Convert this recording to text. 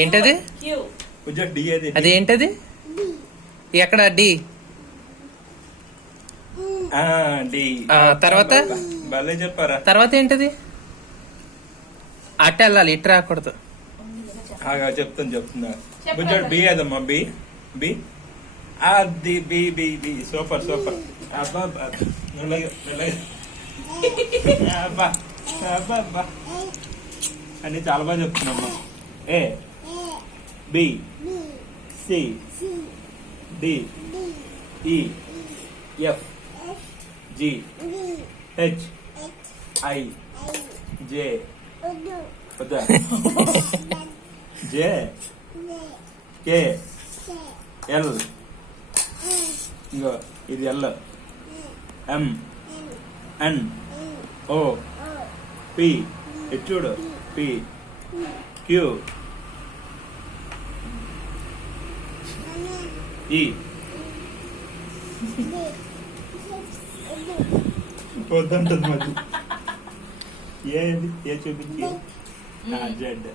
ఏంటది? అదేంటది? ఎక్కడ డి? తర్వాత చెప్పారా? తర్వాత ఏంటది? అట్ట వెళ్ళాలి, ఇటు రాకూడదు. చెప్తున్నా బుజ్జోడు బి అదమ్మా. బి బి అది B B B. Super super. అబ్బా అబ్బా అబ్బా అబ్బా అని చాలా బాగా చెప్తున్నామ్మా. A B C D E F G H I J J K L. ఇంకో ఇది ఎల్. ఎం ఎన్ ఓ పి. ఇటు చూడు. పి క్యూ ఈ. వద్దంటుంది మరి. ఏది ఏ చూపించి. జెడ్.